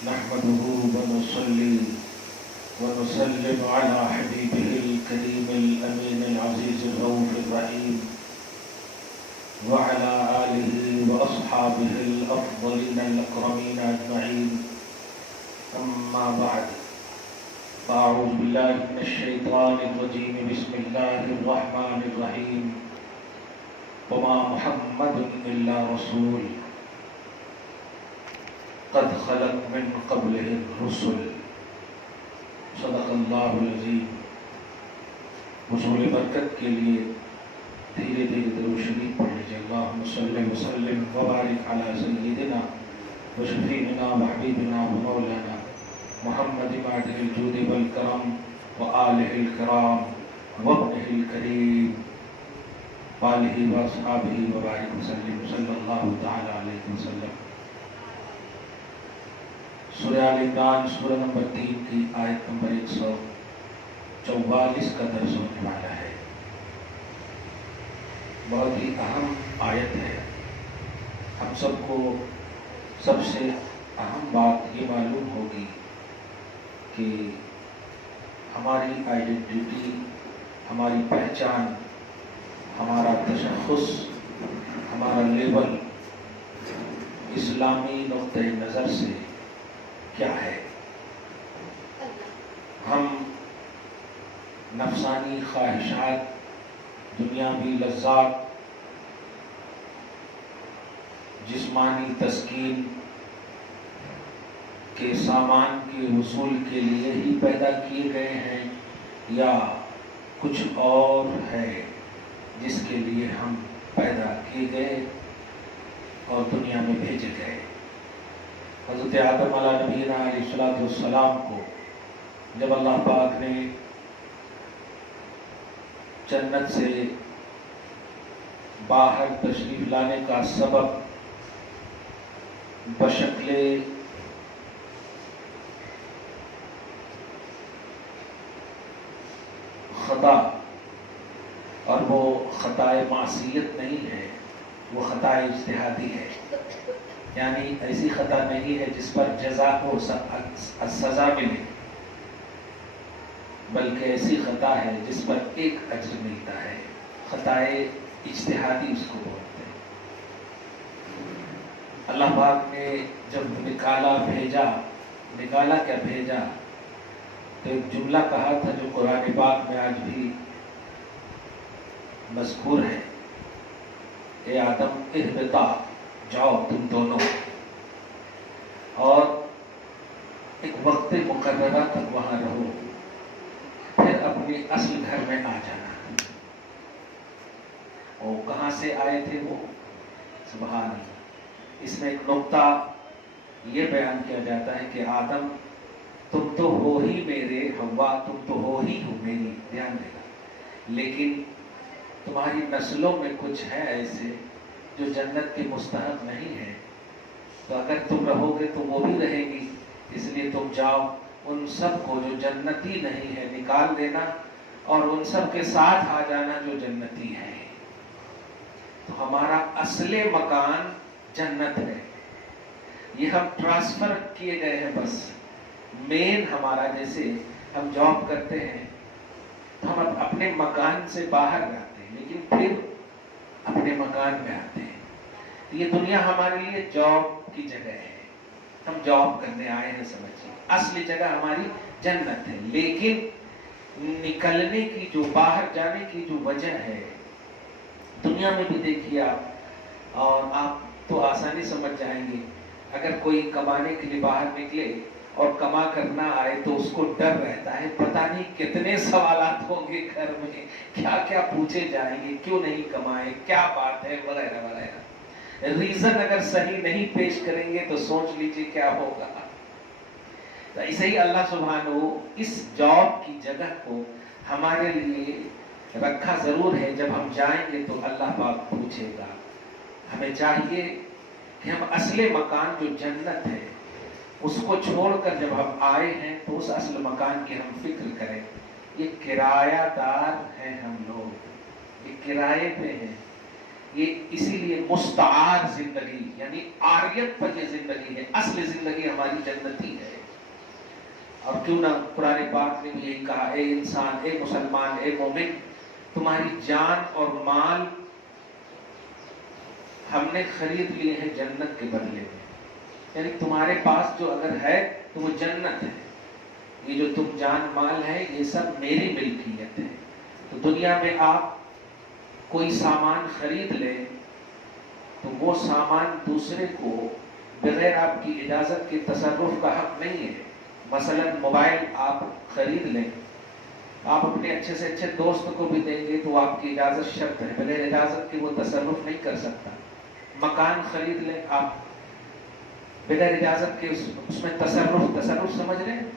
نحمده ونصلي ونسلم على حبيبه الكريم الأمين العزيز الرؤوف الرحيم وعلى آله وأصحابه الأفضلين الأكرمين أجمعين. أما بعد، فأعوذ بالله من الشيطان الرجيم. بسم الله الرحمن الرحيم. وما محمد إلا رسول قد خلت من قبله الرسل. صدق اللہ العظیم. حصول برکت کے لیے دھیرے دھیرے درود شریف پڑھ لیجیے. اللہم صلی وسلم وبارک علی سیدنا وشفیعنا وحبیبنا ومولانا محمد معدن الجود والکرم وآلہ الکرام وابنہ الکریم وآلہ واصحابہ وبارک وسلم صلی اللہ تعالی علیہ وسلم. سورہ آل عمران سورہ نمبر 3 کی آیت نمبر 144 کا درس ہونے والا ہے. بہت ہی اہم آیت ہے. ہم سب کو سب سے اہم بات یہ معلوم ہوگی کہ ہماری آئیڈینٹی، ہماری پہچان، ہمارا تشخص، ہمارا لیبل اسلامی نقطۂ نظر سے کیا ہے. ہم نفسانی خواہشات، دنیاوی لذات، جسمانی تسکین کے سامان کے حصول کے لیے ہی پیدا کیے گئے ہیں یا کچھ اور ہے جس کے لیے ہم پیدا کیے گئے اور دنیا میں بھیجے گئے. حضرت آدم علیہ نبینا علیہ السلام کو جب اللہ پاک نے جنت سے باہر تشریف لانے کا سبب بشکل خطا، اور وہ خطائے معصیت نہیں ہے، وہ خطائے اجتہادی ہے. یعنی ایسی خطا نہیں ہے جس پر جزا کو سزا ملے، بلکہ ایسی خطا ہے جس پر ایک اجر ملتا ہے. خطائے اجتہادی اس کو بولتے ہیں. اللہ پاک نے جب نکالا کیا بھیجا، تو ایک جملہ کہا تھا جو قرآن پاک میں آج بھی مذکور ہے: اے آدم اہبطا، جاؤ تم دونوں، اور ایک وقت مقررہ تک وہاں رہو، پھر اپنے اصل گھر میں آ جانا. وہ کہاں سے آئے تھے وہ؟ سبحان اللہ. اس میں ایک نقطہ یہ بیان کیا جاتا ہے کہ آدم تم تو ہو ہی میرے، حوا تم تو ہو ہی ہو میری، دھیان دینا، لیکن تمہاری نسلوں میں کچھ ہے ایسے جو جنت کے مستحق نہیں ہے، تو اگر تم رہو گے تو وہ بھی رہے گی. اس لیے تم جاؤ، ان سب کو جو جنتی نہیں ہے نکال دینا، اور ان سب کے ساتھ آ جانا جو جنتی ہے. تو ہمارا اصل مکان جنت ہے. یہ ہم ٹرانسفر کیے گئے ہیں. بس مین ہمارا، جیسے ہم جاب کرتے ہیں تو ہم اپنے مکان سے باہر جاتے ہیں لیکن پھر اپنے مکان میں آتے ہیں. یہ دنیا ہمارے لیے جاب کی جگہ ہے. ہم جاب کرنے آئے ہیں، سمجھیے. اصلی جگہ ہماری جنت ہے. لیکن نکلنے کی، جو باہر جانے کی جو وجہ ہے، دنیا میں بھی دیکھیے آپ، اور آپ تو آسانی سمجھ جائیں گے. اگر کوئی کمانے کے لیے باہر نکلے اور کما کر نہ آئے تو اس کو ڈر رہتا ہے، پتہ نہیں کتنے سوالات ہوں گے گھر میں، کیا کیا پوچھے جائیں گے، کیوں نہیں کمائے، کیا بات ہے، وغیرہ وغیرہ. ریزن اگر صحیح نہیں پیش کریں گے تو سوچ لیجئے کیا ہوگا. تو ایسے ہی اللہ سبحانہ اس جاب کی جگہ کو ہمارے لیے رکھا ضرور ہے. جب ہم جائیں گے تو اللہ پاک پوچھے گا. ہمیں چاہیے کہ ہم اصل مکان جو جنت ہے اس کو چھوڑ کر جب ہم آئے ہیں تو اس اصل مکان کی ہم فکر کریں. یہ کرایہ دار ہیں ہم لوگ، یہ کرائے پہ ہیں. یہ اسی لیے مستعار زندگی یعنی عاریت پر یہ زندگی ہے، اصل زندگی ہماری جنتی ہے۔ اور کیوں نہ قرآن پاک نے بھی یہی کہا، اے انسان، اے مسلمان، اے مومن، تمہاری جان اور مال ہم نے خرید لیے ہیں جنت کے بدلے میں، یعنی تمہارے پاس جو اگر ہے تو وہ جنت ہے، یہ جو تم جان مال ہے یہ سب میری ملکیت ہے۔ تو دنیا میں آپ کوئی سامان خرید لیں تو وہ سامان دوسرے کو بغیر آپ کی اجازت کے تصرف کا حق نہیں ہے۔ مثلا موبائل آپ خرید لیں، آپ اپنے اچھے سے اچھے دوست کو بھی دیں گے تو آپ کی اجازت شرط ہے، بغیر اجازت کے وہ تصرف نہیں کر سکتا۔ مکان خرید لیں آپ، بغیر اجازت کے اس میں تصرف سمجھ رہے ہیں؟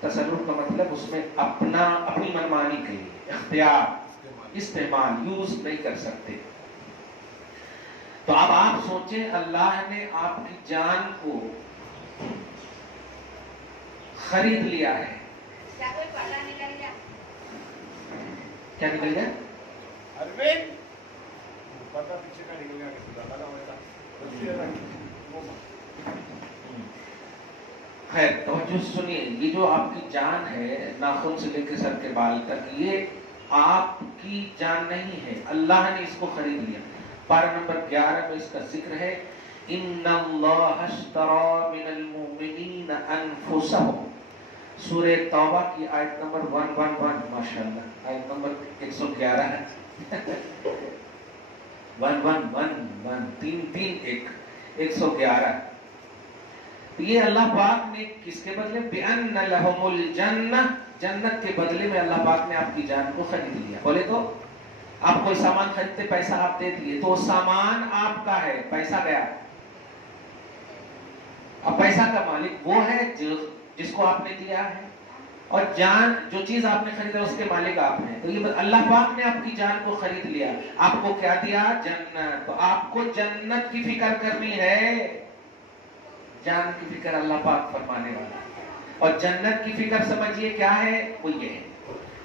تصرف کا مطلب اس میں اپنی منمانی کے لیے اختیار، استعمال، یوز نہیں کر سکتے۔ تو اب آپ سوچیں، اللہ نے آپ کی جان کو خرید لیا ہے، کیا نکل گیا؟ خیر توجہ سنیے، یہ جو آپ کی جان ہے ناخن سے لے کے سر کے بال تک، یہ آپ کی جان نہیں ہے، اللہ نے اس کو خرید لیا۔ پارہ نمبر 11 میں اس کا ذکر ہے، ان اللہ اشتری من المؤمنین انفسهم، سورہ توبہ کی آیت نمبر 111، ماشاءاللہ آیت نمبر 111 ہے 111 111۔ یہ اللہ پاک نے کس کے بدلے؟ بِأَنَّ لَهُمُ الْجَنَّةَ، جنت کے بدلے میں اللہ پاک نے آپ کی جان کو خرید لیا۔ بولے تو آپ کوئی سامان خریدتے، پیسہ آپ دے دیے تو سامان آپ کا ہے، پیسہ گیا، اب پیسہ کا مالک وہ ہے جس کو آپ نے دیا ہے، اور جان جو چیز آپ نے خریدا اس کے مالک آپ ہیں۔ تو یہ اللہ پاک نے آپ کی جان کو خرید لیا، آپ کو کیا دیا؟ جنت۔ تو آپ کو جنت کی فکر کرنی ہے، جان کی فکر اللہ پاک فرمانے والا۔ اور جنت کی فکر سمجھیے کیا ہے، وہ یہ ہے،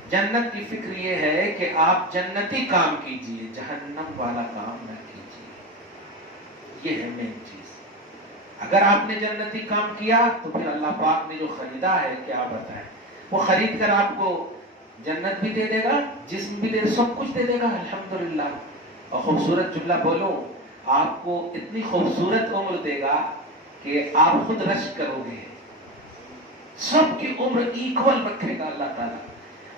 جنت کی فکر یہ ہے کہ آپ جنتی کام کیجئے، جہنم والا کام نہ کیجئے، یہ ہے مین چیز۔ اگر آپ نے جنتی کام کیا تو پھر اللہ پاک نے جو خریدا ہے کیا بتائیں، وہ خرید کر آپ کو جنت بھی دے دے گا، جسم بھی دے دے، سب کچھ دے دے گا، الحمدللہ۔ اور خوبصورت جملہ بولو، آپ کو اتنی خوبصورت عمر دے گا کہ آپ خود رشک کرو گے، سب کی عمر ایکول رکھے گا اللہ تعالیٰ،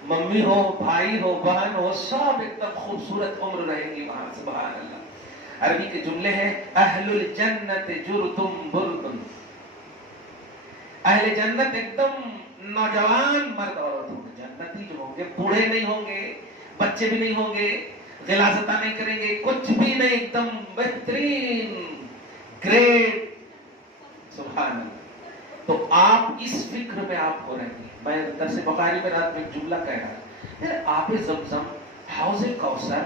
ممی ہو، بھائی ہو، بہن ہو، سب ایک دم خوبصورت عمر رہیں گی وہاں، سبحان اللہ۔ عربی کے جملے ہیں، اہل الجنت جرتم برتم، اہل جنت ایک دم نوجوان مرد عورت ہوں گے، جنتی جو ہوں گے بوڑھے نہیں ہوں گے، بچے بھی نہیں ہوں گے، غلاظتہ نہیں کریں گے، کچھ بھی نہیں، ایک دم بہترین، گریٹ، سبحان اللہ۔ تو آپ اس فکر میں آپ ہو رہے ہیں۔ میں درس بخاری میں رات میں ایک جملہ کہہ رہا تھا، آب زمزم، حوض کوثر،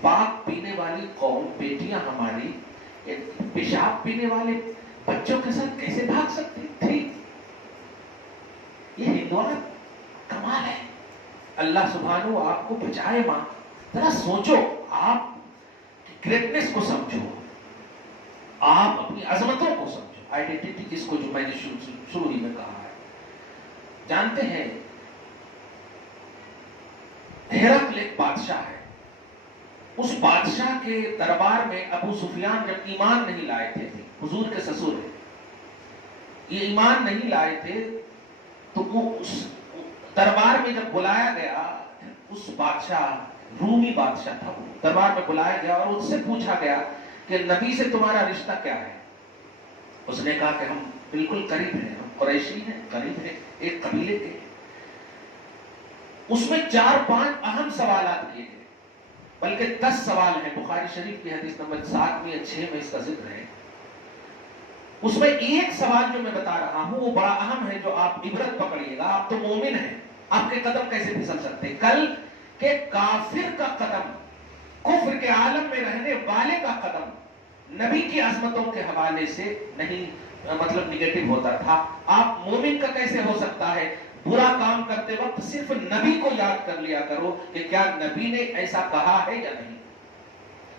پاک پینے والی قوم، بیٹیاں ہماری پیشاب پینے والے بچوں کے ساتھ کیسے بھاگ سکتی تھی؟ یہ ہندوانہ کمال ہے۔ اللہ سبحانہ آپ کو بچائے ماں، ذرا سوچو، آپ کی گریٹنس کو سمجھو، آپ اپنی عظمتوں کو سمجھو، آئیڈینٹی جس کو جو میں نے شروع ہی میں کہا ہے۔ جانتے ہیں ہرقل ایک بادشاہ ہے، اس بادشاہ کے دربار میں ابو سفیان جب ایمان نہیں لائے تھے، حضور کے سسر ہیں، یہ ایمان نہیں لائے تھے، تو وہ اس دربار میں جب بلایا گیا، اس بادشاہ، رومی بادشاہ تھا وہ، دربار میں بلایا گیا اور اس سے پوچھا گیا کہ نبی سے تمہارا رشتہ کیا ہے؟ اس نے کہا کہ ہم بالکل قریب ہیں، ہم قریشی ہیں، قریب ہیں، ایک قبیلے کے۔ اس میں 4-5 اہم سوالات کیے گئے، بلکہ 10 سوال ہیں، بخاری شریف کی حدیث نمبر 7 میں یا 6 میں اس کا ذکر ہے۔ اس میں ایک سوال جو میں بتا رہا ہوں وہ بڑا اہم ہے، جو آپ عبرت پکڑیے گا۔ آپ تو مومن ہیں، آپ کے قدم کیسے پھسل سکتے ہیں؟ کل کہ کافر کا قدم، کفر کے عالم میں رہنے والے کا قدم نبی کی عظمتوں کے حوالے سے نہیں، مطلب نگیٹو ہوتا تھا۔ آپ مومن کا کیسے ہو سکتا ہے؟ برا کام کرتے وقت صرف نبی کو یاد کر لیا کرو کہ کیا نبی نے ایسا کہا ہے یا نہیں۔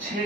6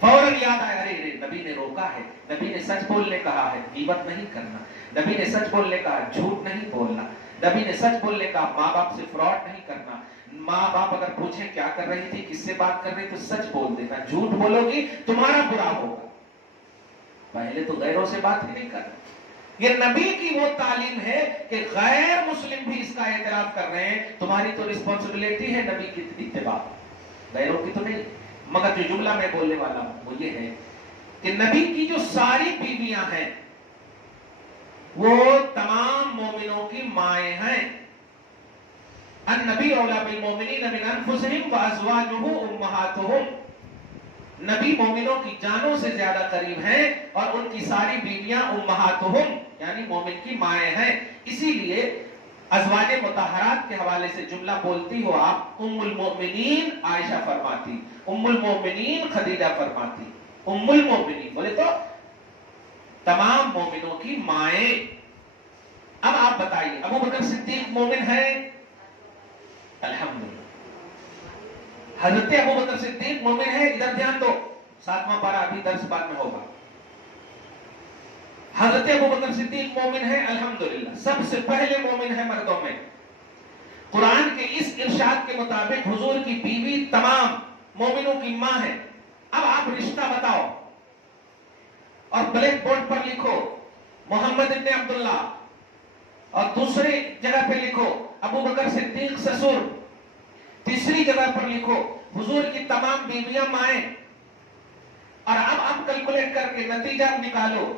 فوراً یاد آیا، ارے نبی نے روکا ہے، نبی نے سچ بولنے کہا ہے، غیبت نہیں کرنا، نبی نے سچ بولنے کہا، جھوٹ نہیں بولنا، نبی نے سچ بولنے کہا، ماں باپ سے فراڈ نہیں کرنا، ماں باپ اگر پوچھیں کیا کر رہی تھی، کس سے بات کر رہی تو سچ بول دینا، جھوٹ بولو گی تمہارا برا ہوگا۔ پہلے تو غیروں سے بات ہی نہیں کرنا۔ یہ نبی کی وہ تعلیم ہے کہ غیر مسلم بھی اس کا اعتراف کر رہے ہیں، تمہاری تو رسپانسبلٹی ہے نبی کی اتباع، غیروں کی تو نہیں۔ مگر جو جملہ میں بولنے والا ہوں وہ یہ ہے کہ نبی کی جو ساری بیویاں ہیں وہ تمام مومنوں کی مائیں ہیں۔ النبی اولی بالمؤمنین من انفسہم وازواجہ امہاتہم، نبی مومنوں کی جانوں سے زیادہ قریب ہیں اور ان کی ساری بیویاں امہاتہم یعنی مومن کی مائیں ہیں۔ اسی لیے ازواج مطہرات کے حوالے سے جملہ بولتی ہو آپ، ام المؤمنین عائشہ فرماتی، ام المؤمنین خدیجہ فرماتی، ام المؤمنین بولے تو تمام مومنوں کی مائیں۔ اب آپ بتائیے ابو بکر صدیق مومن ہے؟ الحمدللہ۔ حضرت ابو بکر صدیق مومن ہے؟ ادھر دھیان دو، 7واں پارہ ابھی درس بعد میں ہوگا۔ حضرت ابو بکر صدیق مومن ہے؟ الحمدللہ، سب سے پہلے مومن ہے مردوں میں۔ قرآن کے اس ارشاد کے مطابق حضور کی بیوی تمام مومنوں کی ماں ہے۔ اب آپ رشتہ بتاؤ اور بلیک بورڈ پر لکھو محمد ابن عبداللہ، اور دوسری جگہ پہ لکھو ابو بکر صدیق سسر، تیسری جگہ پر لکھو حضور کی تمام بیویاں مائیں، اور اب آپ کیلکولیٹ کر کے نتیجہ نکالو،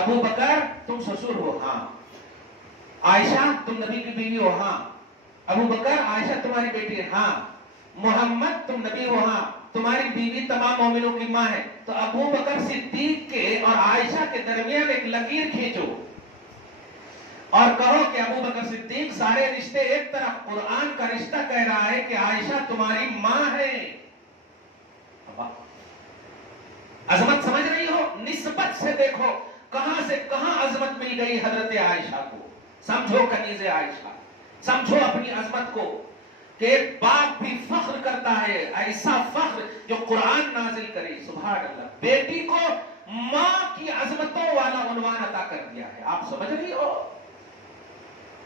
ابو بکر تم سسر ہو؟ ہاں۔ عائشہ تم نبی کی بیوی ہو؟ ہاں۔ ابو بکر عائشہ تمہاری بیٹی ہے؟ ہاں۔ محمد تم نبی ہو؟ ہاں۔ تمہاری بیوی تمام مومنوں کی ماں ہے۔ تو ابو بکر صدیق کے اور عائشہ کے درمیان ایک لکیر کھینچو اور کہو کہ ابو بکر صدیق سارے رشتے ایک طرف، قرآن کا رشتہ کہہ رہا ہے کہ عائشہ تمہاری ماں ہے۔ عظمت سمجھ رہی ہو؟ نسبت سے دیکھو کہاں سے کہاں عظمت مل گئی حضرت عائشہ کو۔ سمجھو کنیز عائشہ، سمجھو اپنی عظمت کو کہ ایک باپ بھی فخر کرتا ہے، ایسا فخر جو قرآن نازل کرے، سبحان اللہ، بیٹی کو ماں کی عظمتوں والا عنوان عطا کر دیا ہے۔ آپ سمجھ رہی ہو؟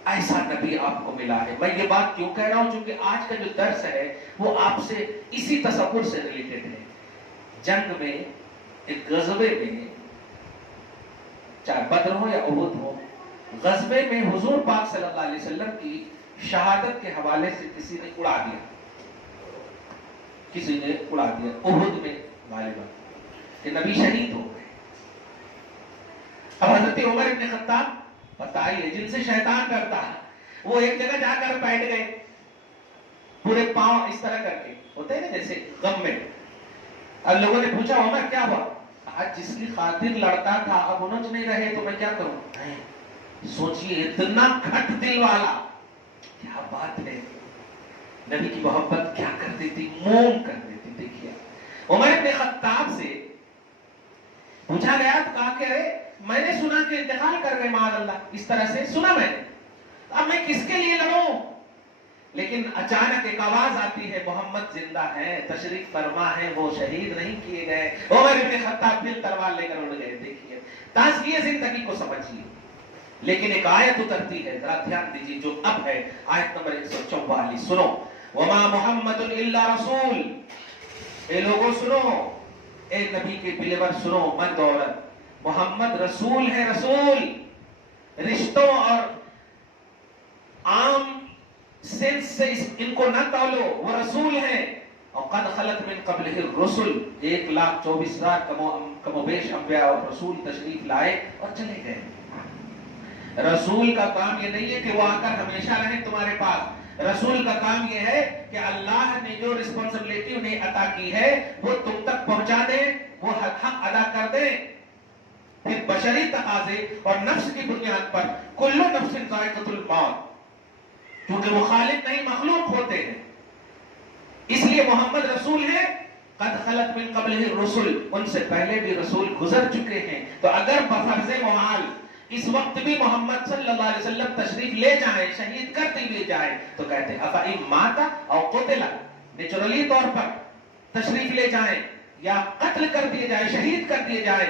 ایسا نبی آپ کو ملا ہے۔ میں یہ بات کیوں کہہ رہا ہوں؟ چونکہ آج کا جو درس ہے وہ آپ سے اسی تصور سے ریلیٹڈ ہے۔ جنگ میں، ایک غزوے میں، چاہے بدر ہو یا احد ہو، غزوے میں حضور پاک صلی اللہ علیہ وسلم کی شہادت کے حوالے سے کسی نے اڑا دیا، کسی نے اڑا دیا احد میں غالباً کہ نبی شہید ہو گئے۔ اب حضرت عمر ابن خطاب بتائیے، جن سے شیطان ڈرتا ہے، وہ ایک جگہ جا کر بیٹھ گئے، پورے پاؤں اس طرح کر کے، ہوتے ہیں نا جیسے غم میں۔ اب لوگوں نے پوچھا عمر کیا ہوا؟ آج جس کی خاطر لڑتا تھا اب انج نہیں رہے تو میں کیا کروں؟ سوچئے اتنا کھٹ دل والا، کیا بات ہے، نبی کی محبت کیا کر دیتی، موم کر دیتی۔ دیکھیے عمر ابن خطاب سے پوچھا گیا تو کہا کہ میں نے سنا کہ انتقال کر گئے معاذ اللہ، اس طرح سے سنا میں نے، اب میں کس کے لیے لڑوں؟ لیکن اچانک ایک آواز آتی ہے، محمد زندہ ہے، تشریف فرما ہے، وہ شہید نہیں کیے گئے۔ عمر ابن خطاب پھر تلوار لے کر اڑ گئے۔ دیکھیے تازگی زندگی کو سمجھیے۔ لیکن ایک آیت اترتی ہے، ذرا دھیان دیجیے، جو اب ہے آیت نمبر 144، سنو، وما محمد الا رسول، اے لوگوں سنو، اے نبی کے بلیور سنو، مرد عورت، محمد رسول ہے، رسول، رشتوں اور عام سینس سے ان کو نہ تولو، وہ رسول ہیں۔ اور قد خلت من قبلہ الرسل، 1,24,000 کم و بیش انبیاء اور رسول تشریف لائے اور چلے گئے۔ رسول کا کام یہ نہیں ہے کہ وہ آ کر ہمیشہ رہیں تمہارے پاس، رسول کا کام یہ ہے کہ اللہ نے جو رسپانسبلٹی انہیں عطا کی ہے وہ تم تک پہنچا دیں، وہ حق ادا کر دیں۔ پھر بشری تقاضے اور نفس کی بنیاد پر کل نفس ذائقۃ الموت، کیونکہ وہ خالق نہیں مخلوق ہوتے ہیں، اس لیے محمد رسول ہے۔ قد خلت من قبلہ الرسل، ان سے پہلے بھی رسول گزر چکے ہیں۔ تو اگر بفرض محال اس وقت بھی محمد صلی اللہ علیہ وسلم تشریف لے جائیں، شہید کر دی جائے، تو کہتے ہیں افإن مات او قتل، نیچرلی طور پر تشریف لے جائیں یا قتل کر دیے جائے، شہید کر دیے جائے،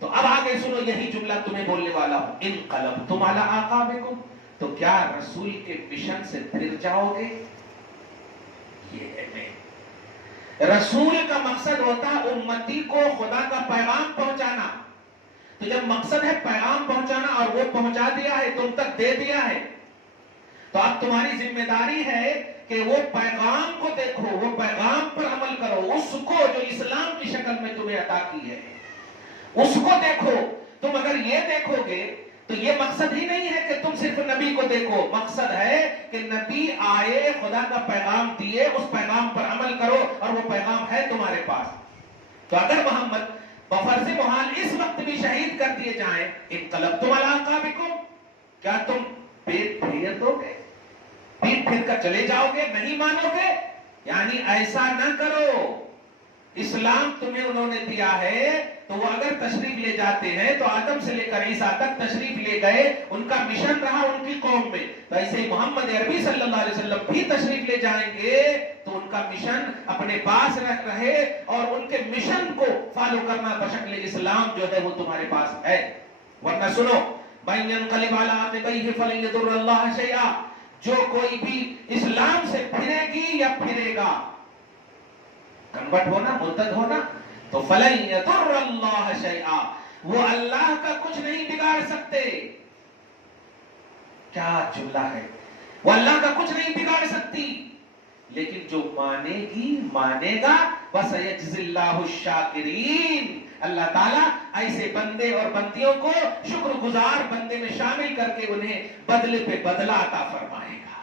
تو اب آگے سنو یہی جملہ تمہیں بولنے والا ہوں، انقلبتم علی اعقابکم، تو کیا رسول کے مشن سے پھر جاؤ گے؟ یہ ہے میں رسول کا مقصد ہوتا امتی کو خدا کا پیغام پہنچانا، تو جب مقصد ہے پیغام پہنچانا اور وہ پہنچا دیا ہے، تم تک دے دیا ہے، تو اب تمہاری ذمہ داری ہے کہ وہ پیغام کو دیکھو، وہ پیغام پر عمل کرو، اس کو جو اسلام کی شکل میں تمہیں عطا کی ہے اس کو دیکھو۔ تم اگر یہ دیکھو گے تو یہ مقصد ہی نہیں ہے کہ تم صرف نبی کو دیکھو، مقصد ہے کہ نبی آئے، خدا کا پیغام دیے، اس پیغام پر عمل کرو، اور وہ پیغام ہے تمہارے پاس۔ تو اگر محمد بفرض محال اس وقت بھی شہید کر دیے جائیں، انقلبتم علی اعقابکم، کیا تم پیٹ پھیر دو گے، پیٹ پھیر کر چلے جاؤ گے، نہیں مانو گے؟ یعنی ایسا نہ کرو، اسلام تمہیں انہوں نے دیا ہے، تو وہ اگر تشریف لے جاتے ہیں تو آدم سے لے کر عیسیٰ تک تشریف لے گئے، ان کا مشن رہا ان کی قوم میں، تو ایسے ہی محمد عربی صلی اللہ علیہ وسلم بھی تشریف لے جائیں گے تو ان کا مشن اپنے پاس رہے، اور ان کے مشن کو فالو کرنا بشکل اسلام جو ہے وہ تمہارے پاس ہے۔ ورنہ سنو، مَن يَنْقَلِبْ عَلَىٰ عَقِبَيْهِ فَلَن يَضُرَّ اللَّهَ شَيْئًا، جو کوئی بھی اسلام سے پھرے گی یا پھرے گا، کنورٹ ہونا، مرتد ہونا، تو فَلَن يَضُرَّ اللَّهَ شَيْئًا، وہ اللہ کا کچھ نہیں بگاڑ سکتے۔ کیا جملہ ہے، وہ اللہ کا کچھ نہیں بگاڑ سکتی، لیکن جو مانے گی مانے گا، وَسَيَجْزِي اللَّهُ الشَّاكِرِينَ، اللہ تعالیٰ ایسے بندے اور بندیوں کو شکر گزار بندے میں شامل کر کے انہیں بدلے پہ بدلہ عطا فرمائے گا۔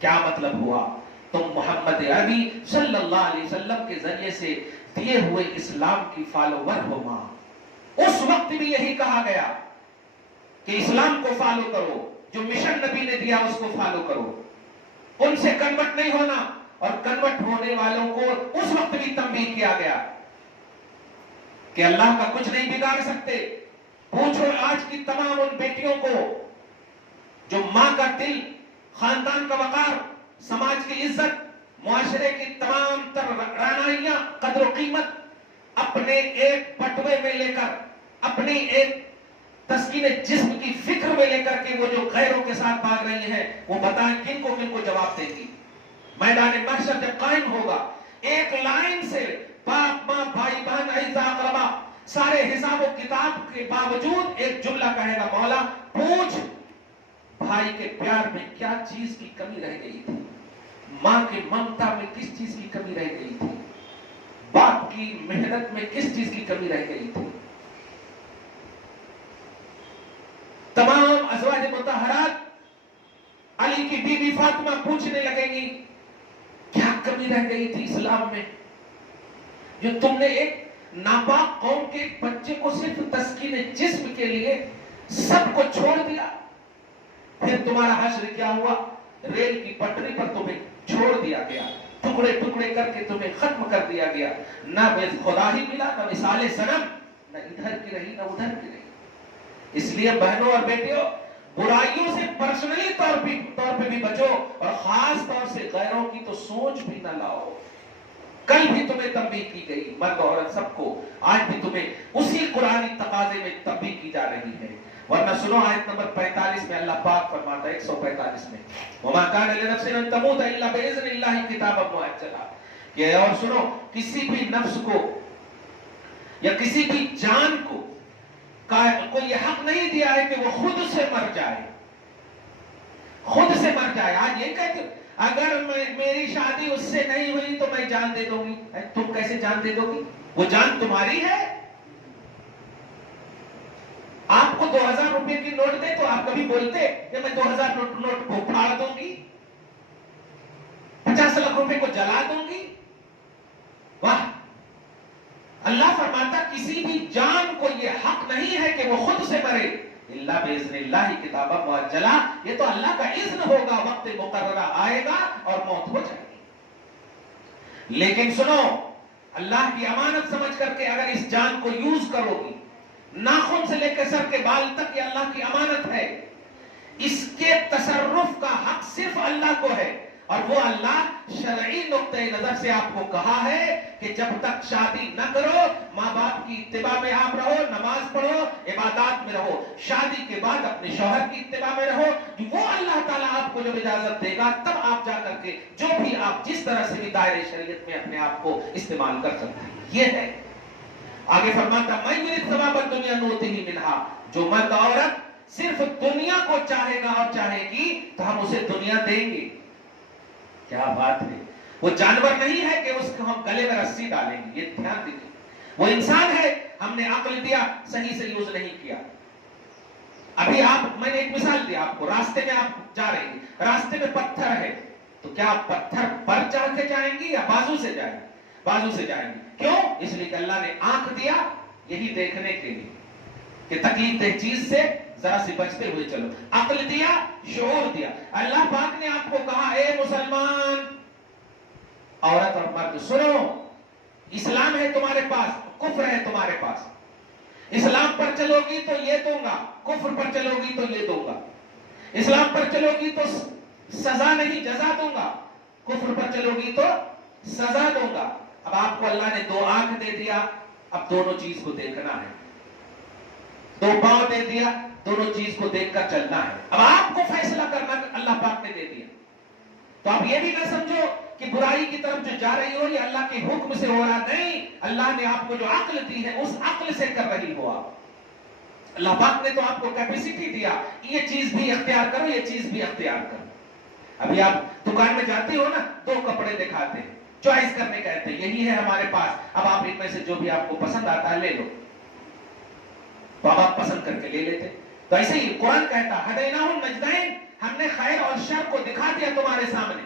کیا مطلب ہوا؟ تم محمد عربی صلی اللہ علیہ وسلم کے ذریعے سے دیے ہوئے اسلام کی فالوور ہو ماں۔ اس وقت بھی یہی کہا گیا کہ اسلام کو فالو کرو، جو مشن نبی نے دیا اس کو فالو کرو، ان سے کنورٹ نہیں ہونا، اور کنورٹ ہونے والوں کو اس وقت بھی تنبیہ کیا گیا کہ اللہ کا کچھ نہیں بگاڑ سکتے۔ پوچھو آج کی تمام ان بیٹیوں کو جو ماں کا دل، خاندان کا وقار، سماج کی عزت، معاشرے کی تمام تر رعنائیاں، قدر و قیمت اپنے ایک بٹوے میں لے کر، اپنی ایک تسکین جسم کی فکر میں لے کر کے وہ جو غیروں کے ساتھ بھاگ رہی ہیں، وہ بتائیں کن کو جواب دیں گی؟ میدان محشر جب قائم ہوگا، ایک لائن سے باپ ماں بھائی بہن اعزاء اقربا سارے حساب و کتاب کے باوجود ایک جملہ کہے گا، مولا پوچھ بھائی کے پیار میں کیا چیز کی کمی رہ گئی تھی، ماں کی ممتا میں کس چیز کی کمی رہ گئی تھی، باپ کی محنت میں کس چیز کی کمی رہ گئی تھی۔ تمام ازواج مطہرات علی کی بیوی فاطمہ پوچھنے لگیں گی کیا کمی رہ گئی تھی اسلام میں، جو تم نے ایک ناپاک قوم کے بچے کو صرف تسکین جسم کے لیے سب کو چھوڑ دیا، پھر تمہارا حشر کیا ہوا، ریل کی پٹری پر تمہیں چھوڑ دیا گیا، ٹکڑے ٹکڑے کر کے تمہیں ختم کر دیا گیا، نہ خدا ہی ملا، نہ مثال صنم، نہ ادھر کی رہی نہ ادھر کی رہی۔ اس لیے بہنوں اور بیٹیوں، برائیوں سے پرسنلی طور پہ بھی بچو، اور خاص طور سے غیروں کی تو سوچ بھی نہ لاؤ۔ کل بھی تمہیں تنبیہ کی گئی، مرد عورت سب کو، آج بھی تمہیں اسی قرآنی تقاضے میں تنبیہ کی جا رہی ہے۔ ورنہ سنو آیت نمبر 45 میں اللہ پاک فرماتا ہے، 145 میں، وَمَا كَانَ لِنَفْسٍ أَن تَمُوتَ إِلَّا بِإِذْنِ اللَّهِ كِتَابًا مُؤَجَّلًا، کہ اور سنو، کسی بھی نفس کو یا کسی بھی جان کو کوئی یہ حق نہیں دیا ہے کہ وہ خود سے مر جائے، خود سے مر جائے۔ آج یہ کہتے اگر میری شادی اس سے نہیں ہوئی تو میں جان دے دوں گی، تم کیسے جان دے دو گی؟ وہ جان تمہاری ہے۔ آپ کو 2000 روپے کی نوٹ دے تو آپ کبھی بولتے کہ میں 2000 نوٹ کو پھاڑ دوں گی، 50 لاکھ روپے کو جلا دوں گی؟ واہ! اللہ فرماتا کسی بھی جان کو یہ حق نہیں ہے کہ وہ خود سے مرے، الا باذن اللہ کتابا مؤجلا، یہ تو اللہ کا اذن ہوگا، وقت مقررہ آئے گا اور موت ہو جائے گی۔ لیکن سنو، اللہ کی امانت سمجھ کر کے اگر اس جان کو یوز کرو گی، ناخن سے لے کے سر کے بال تک یہ اللہ کی امانت ہے، اس کے تصرف کا حق صرف اللہ کو ہے، اور وہ اللہ شرعی نقطۂ نظر سے آپ کو کہا ہے کہ جب تک شادی نہ کرو ماں باپ کی اتباع میں آپ رہو، نماز پڑھو، عبادات میں رہو، شادی کے بعد اپنے شوہر کی اتباع میں رہو، وہ اللہ تعالیٰ آپ کو جب اجازت دے گا تب آپ جا کر کے جو بھی آپ جس طرح سے بھی دائرۂ شریعت میں اپنے آپ کو استعمال کر سکتے ہیں. یہ ہے. آگے فرماتا میں یرید ثواب الدنیا نؤتیہ منہا، جو مرد عورت صرف دنیا کو چاہے گا اور چاہے گی تو ہم اسے دنیا دیں گے. کیا بات ہے. وہ جانور نہیں ہے کہ اس کو ہم گلے میں رسی ڈالیں گے. یہ دھیان دیجیے. وہ انسان ہے، ہم نے عقل دیا، صحیح سے یوز نہیں کیا. ابھی میں نے ایک مثال دیا آپ کو. راستے میں آپ جا رہے ہیں، راستے میں پتھر ہے تو کیا آپ پتھر پر چڑھ کے جائیں گی یا بازو سے جائیں گے؟ بازو سے جائیں گے. کیوں؟ اس لیے کہ اللہ نے آنکھ دیا یہی دیکھنے کے لیے کہ تکلیف دہ چیز سے ذرا سی بچتے ہوئے چلو. عقل دیا، شعور دیا. اللہ پاک نے آپ کو کہا اے مسلمان عورت اور مرد سنو، اسلام ہے تمہارے پاس، کفر ہے تمہارے پاس. اسلام پر چلو گی تو یہ دوں گا، کفر پر چلو گی تو یہ دوں گا. اسلام پر چلو گی تو سزا نہیں جزا دوں گا، کفر پر چلو گی تو سزا دوں گا. اب آپ کو اللہ نے 2 آنکھ دے دیا، اب دونوں چیز کو دیکھنا ہے. 2 پاؤں دے دیا، دونوں چیز کو دیکھ کر چلنا ہے. اب آپ کو فیصلہ کرنا اللہ پاک نے دے دیا. تو آپ یہ بھی نہ سمجھو کہ برائی کی طرف جو جا رہی ہو یہ اللہ کے حکم سے ہو رہا. نہیں، اللہ نے آپ کو جو عقل دی ہے اس عقل سے کر رہی ہو آپ. اللہ پاک نے تو آپ کو کیپیسٹی دیا، یہ چیز بھی اختیار کرو، یہ چیز بھی اختیار کرو. ابھی آپ دکان میں جاتے ہو نا، 2 کپڑے دکھاتے ہیں، چوائس کرنے کہتے ہیں یہی ہے ہمارے پاس، اب آپ ان میں سے جو بھی آپ کو پسند آتا ہے لے لو. تو اب آپ پسند کر کے لے لیتے. تو ایسے ہی قرآن کہتا ہدیناہم النجدین، ہم نے خیر اور شر کو دکھا دیا تمہارے سامنے.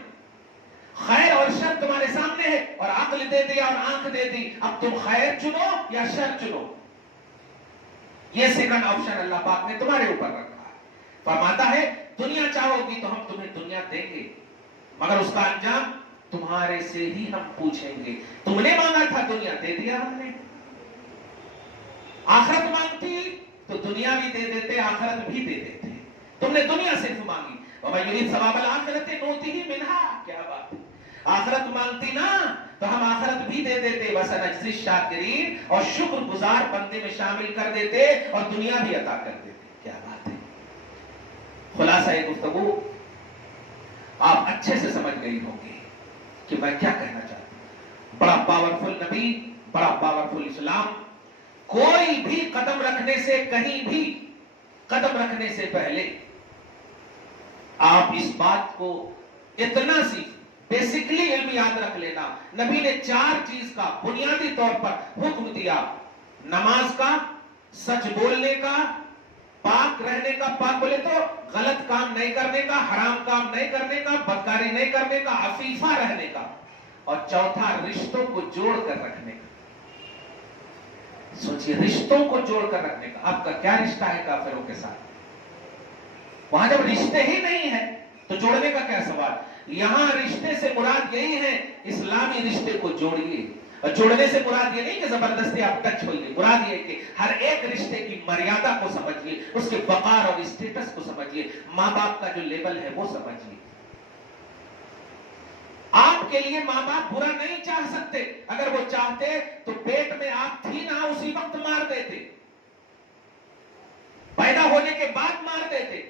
خیر اور شر تمہارے سامنے ہے اور عقل دے دیا اور آنکھ دے دی. اب تم خیر چنو یا شر چنو. یہ سیکنڈ آپشن اللہ پاک نے تمہارے اوپر رکھا ہے. فرماتا ہے دنیا چاہو گی تو ہم تمہیں دنیا دیں گے، مگر اس کا انجام تمہارے سے ہی ہم پوچھیں گے. تم نے مانگا تھا دنیا، دے دیا ہم نے. آخرت مانگتی تو دنیا بھی دے دیتے، آخرت بھی دے دیتے. تم نے دنیا صرف مانگی. وَمَن يُرِدْ ثَوَابَ الْآخِرَةِ نُؤْتِهِ مِنْهَا. کیا بات ہے. آخرت مانگتی نا تو ہم آخرت بھی دے دیتے. وَسَنَجْزِي الشَّاكِرِينَ، اور شکر گزار بندے میں شامل کر دیتے اور دنیا بھی عطا کر دیتے. کیا بات ہے. خلاصہ گفتگو آپ اچھے سے سمجھ گئی ہوگی کہ میں کیا کہنا چاہتا ہوں. بڑا پاورفل نبی، بڑا پاورفل اسلام. کوئی بھی قدم رکھنے سے، کہیں بھی قدم رکھنے سے پہلے آپ اس بات کو اتنا سی بیسکلی علم یاد رکھ لینا. نبی نے 4 چیز کا بنیادی طور پر حکم دیا. نماز کا، سچ بولنے کا، پاک رہنے کا، پاک بولے تو غلط کام نہیں کرنے کا، حرام کام نہیں کرنے کا، بدکاری نہیں کرنے کا، عفیفہ رہنے کا، اور چوتھا رشتوں کو جوڑ کر رکھنے کا. سوچئے، رشتوں کو جوڑ کر رکھنے کا. آپ کا کیا رشتہ ہے کافروں کے ساتھ؟ وہاں جب رشتے ہی نہیں ہیں تو جوڑنے کا کیا سوال. یہاں رشتے سے مراد یہی ہے اسلامی رشتے کو جوڑیے. اور جوڑنے سے مراد یہ نہیں کہ زبردستی آپ ٹچ ہوئیے. مراد یہ کہ ہر ایک رشتے کی مریادہ کو سمجھیے، اس کے وقار اور اسٹیٹس کو سمجھیے، ماں باپ کا جو لیبل ہے وہ سمجھیے. آپ کے لیے ماں باپ برا نہیں چاہ سکتے. اگر وہ چاہتے تو پیٹ میں آپ تھی نہ اسی وقت مار دیتے، پیدا ہونے کے بعد مار دیتے،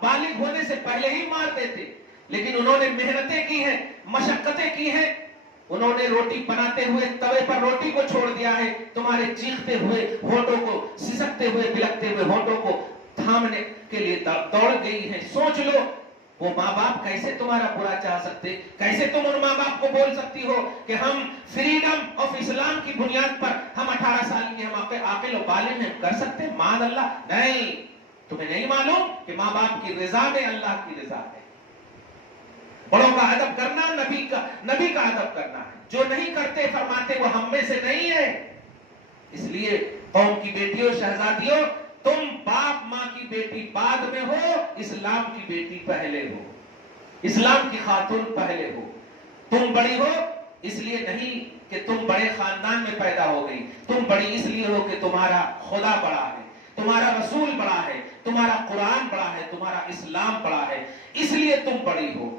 بالغ ہونے سے پہلے ہی مار دیتے. لیکن انہوں نے محنتیں کی ہیں، مشقتیں کی ہیں. انہوں نے روٹی بناتے ہوئے توے پر روٹی کو چھوڑ دیا ہے، تمہارے چیختے ہوئے ہونٹوں کو، سسکتے ہوئے بلکتے ہوئے ہونٹوں کو تھامنے کے لیے دوڑ گئی ہیں. سوچ لو وہ ماں باپ کیسے تمہارا برا چاہ سکتے. کیسے تم ان ماں باپ کو بول سکتی ہو کہ ہم فریڈم آف اسلام کی بنیاد پر ہم 18 سال کی ہم عاقل و بالغ ہیں کر سکتے. معاذ اللہ. نہیں، تمہیں نہیں معلوم کہ ماں باپ کی رضا میں اللہ کی رضا ہے. بڑوں کا ادب کرنا نبی کا ادب کرنا ہے. جو نہیں کرتے فرماتے وہ ہم میں سے نہیں ہے. اس لیے قوم کی بیٹیوں، شہزادیوں، تم باپ ماں کی بیٹی بعد میں ہو، اسلام کی بیٹی پہلے ہو، اسلام کی خاتون پہلے ہو. تم بڑی ہو اس لیے نہیں کہ تم بڑے خاندان میں پیدا ہو گئی. تم بڑی اس لیے ہو کہ تمہارا خدا بڑا ہے، تمہارا رسول بڑا ہے، تمہارا قرآن بڑا ہے، تمہارا اسلام بڑا ہے. اس لیے تم بڑی ہو.